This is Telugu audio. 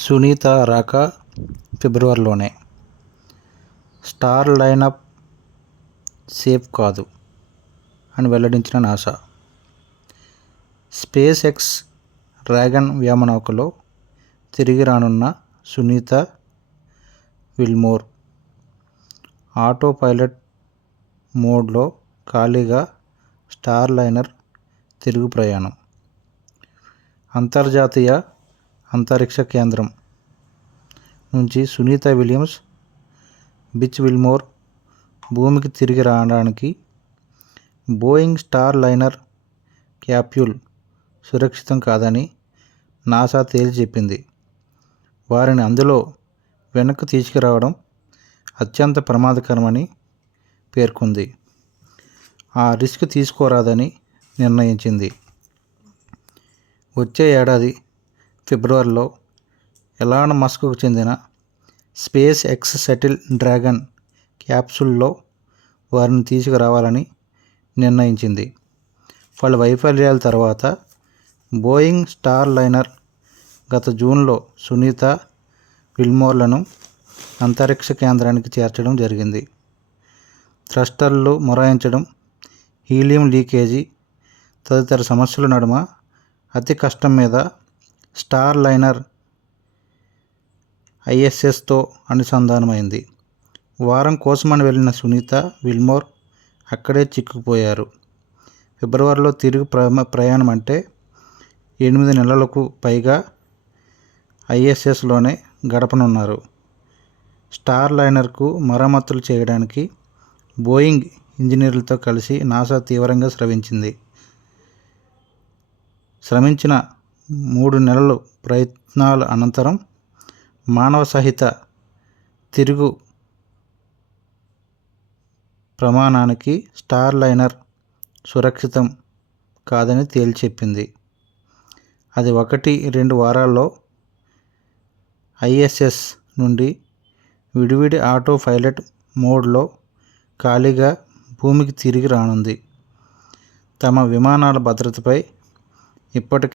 సునీత రాక ఫిబ్రవరిలోనే. స్టార్ లైనప్ సేఫ్ కాదు అని వెల్లడించిన నాసా. స్పేస్ ఎక్స్ డ్రాగన్ వ్యోమనౌకలో తిరిగి రానున్న సునీత విల్మోర్ ఆటో పైలట్ మోడ్లో ఖాళీగా స్టార్ లైనర్ తిరుగు ప్రయాణం. అంతర్జాతీయ అంతరిక్ష కేంద్రం నుంచి సునీత విలియమ్స్ బిచ్ విల్మోర్ భూమికి తిరిగి రావడానికి బోయింగ్ స్టార్ లైనర్ క్యాప్సూల్ సురక్షితం కాదని నాసా తేల్చి చెప్పింది. వారిని అందులో వెనక్కి తీసుకురావడం అత్యంత ప్రమాదకరమని పేర్కొంది. ఆ రిస్క్ తీసుకోరాదని నిర్ణయించింది. వచ్చే ఏడాది ఫిబ్రవరిలో ఎలాన్ మస్క్కు చెందిన స్పేస్ ఎక్స్ షటిల్ డ్రాగన్ క్యాప్సూల్లో వారిని తీసుకురావాలని నిర్ణయించింది. పలు వైఫల్యాల తర్వాత బోయింగ్ స్టార్ లైనర్ గత జూన్లో సునీత విల్మోర్లను అంతరిక్ష కేంద్రానికి చేర్చడం జరిగింది. థ్రస్టర్లు మొరాయించడం, హీలియం లీకేజీ తదితర సమస్యల నడుమ అతి కష్టం మీద స్టార్ లైనర్ ISSతో అనుసంధానమైంది. వారం కోసమని వెళ్ళిన సునీత విల్మోర్ అక్కడే చిక్కుకుపోయారు. ఫిబ్రవరిలో తిరుగు ప్రయాణం అంటే 8 నెలలకు పైగా ISSలోనే గడపనున్నారు. స్టార్ లైనర్కు మరమ్మతులు చేయడానికి బోయింగ్ ఇంజనీర్లతో కలిసి నాసా తీవ్రంగా శ్రమించిన 3 నెలలు ప్రయత్నాల అనంతరం మానవ సహిత తిరుగు ప్రమాణానికి స్టార్ లైనర్ సురక్షితం కాదని తేల్చి చెప్పింది. అది 1-2 వారాల్లో ISS నుండి విడివిడి ఆటో పైలట్ మోడ్లో ఖాళీగా భూమికి తిరిగి రానుంది. తమ విమానాల భద్రతపై ఇప్పటికే